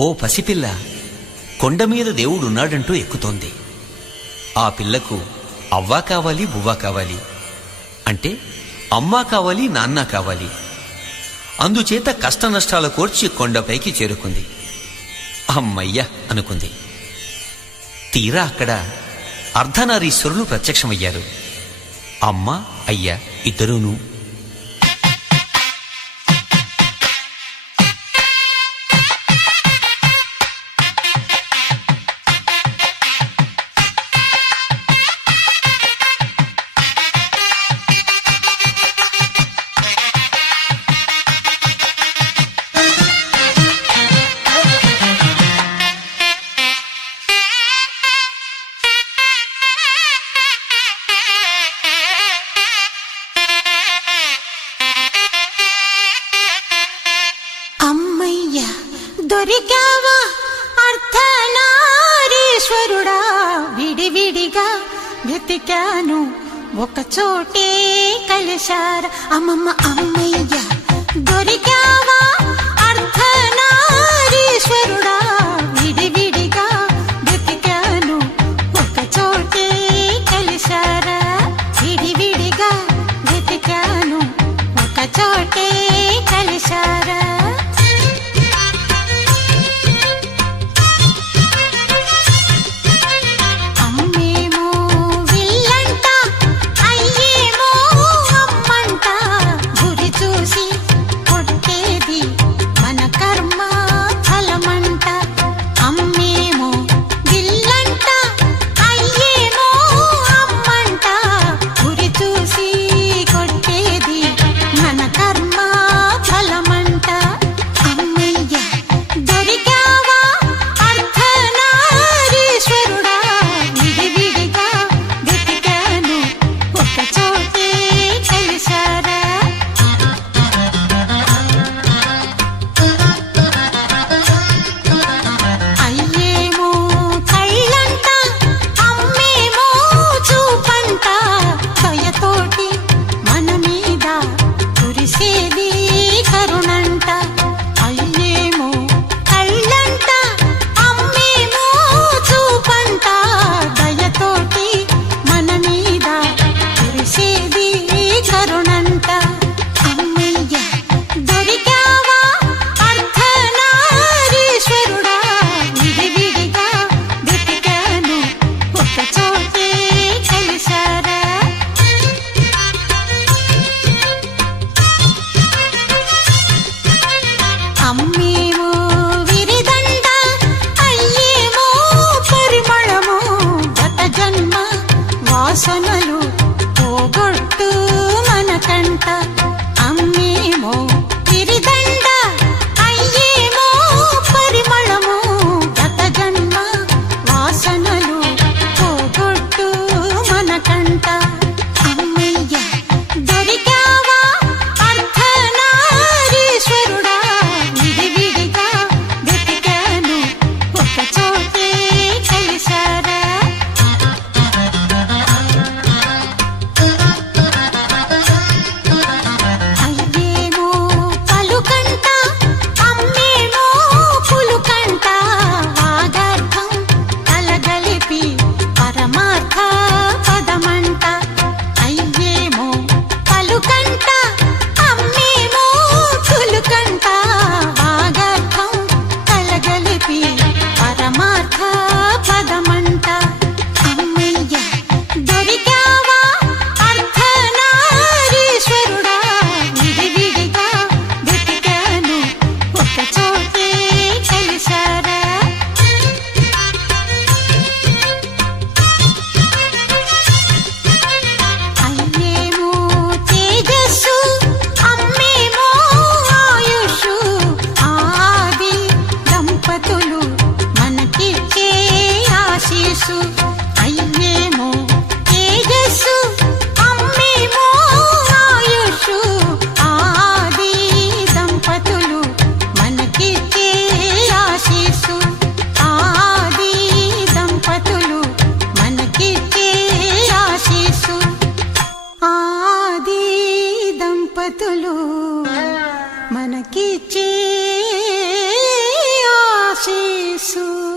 ఓ పసిపిల్ల కొండమీద దేవుడున్నాడంటూ ఎక్కుతోంది. ఆ పిల్లకు అవ్వా కావాలి, బువ్వా కావాలి, అంటే అమ్మా కావాలి, నాన్న కావాలి. అందుచేత కష్టనష్టాల కోర్చి కొండపైకి చేరుకుంది. అమ్మయ్య అనుకుంది. తీరా అక్కడ అర్ధనారీశ్వరులు ప్రత్యక్షమయ్యారు. అమ్మ అయ్య ఇద్దరూనూ. దొరికావా అర్ధనారీశ్వరుడా, విడివిడిగా వెతికాను ఒక చోటే కలిశారా. అమ్మమ్మ అమ్మయ్య దొరికావా అర్ధనారీశ్వరుడా, విడివిడిగా వెతికాను ఒక చోటే కలిశారా. విడివిడిగా వెతికాను ఒక చోటే కలిశారా. మనకిచ్చే ఆశీస్సు. మనసు